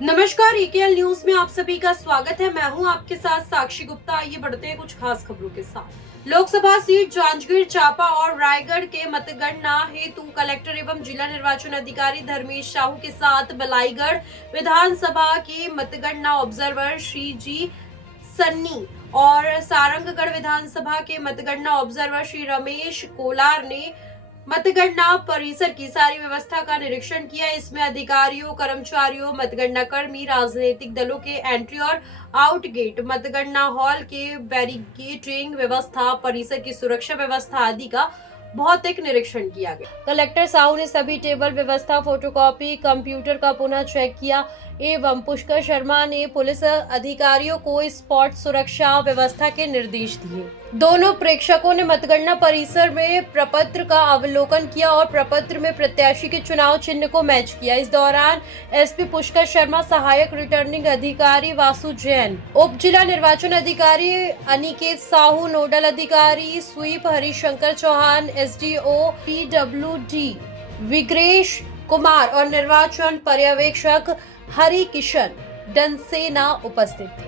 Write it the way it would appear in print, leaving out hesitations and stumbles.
नमस्कार, एकेएल न्यूज में आप सभी का स्वागत है। मैं हूं आपके साथ साक्षी गुप्ता। आइए बढ़ते हैं कुछ खास खबरों के साथ। लोकसभा सीट जांजगीर चांपा और रायगढ़ के मतगणना हेतु कलेक्टर एवं जिला निर्वाचन अधिकारी धर्मेश साहू के साथ बलाईगढ़ विधानसभा के मतगणना ऑब्जर्वर श्री जी सन्नी और सारंगगढ़ विधानसभा के मतगणना ऑब्जर्वर श्री रमेश कोलार ने मतगणना परिसर की सारी व्यवस्था का निरीक्षण किया। इसमें अधिकारियों, कर्मचारियों, मतगणना कर्मी, राजनीतिक दलों के एंट्री और आउट गेट, मतगणना हॉल के बैरिकेडिंग व्यवस्था, परिसर की सुरक्षा व्यवस्था आदि का भौतिक निरीक्षण किया गया। कलेक्टर साहू ने सभी टेबल व्यवस्था, फोटोकॉपी, कंप्यूटर का पुनः चेक किया एवं पुष्कर शर्मा ने पुलिस अधिकारियों को स्पॉट सुरक्षा व्यवस्था के निर्देश दिए। दोनों प्रेक्षकों ने मतगणना परिसर में प्रपत्र का अवलोकन किया और प्रपत्र में प्रत्याशी के चुनाव चिन्ह को मैच किया। इस दौरान एसपी पुष्कर शर्मा, सहायक रिटर्निंग अधिकारी वासु जैन, उप जिला निर्वाचन अधिकारी अनिकेत साहू, नोडल अधिकारी SVEEP Harishankar Chauhan, SDO PWD Vigresh Kumar और निर्वाचन पर्यवेक्षक हरि किशन डनसेना उपस्थित थे।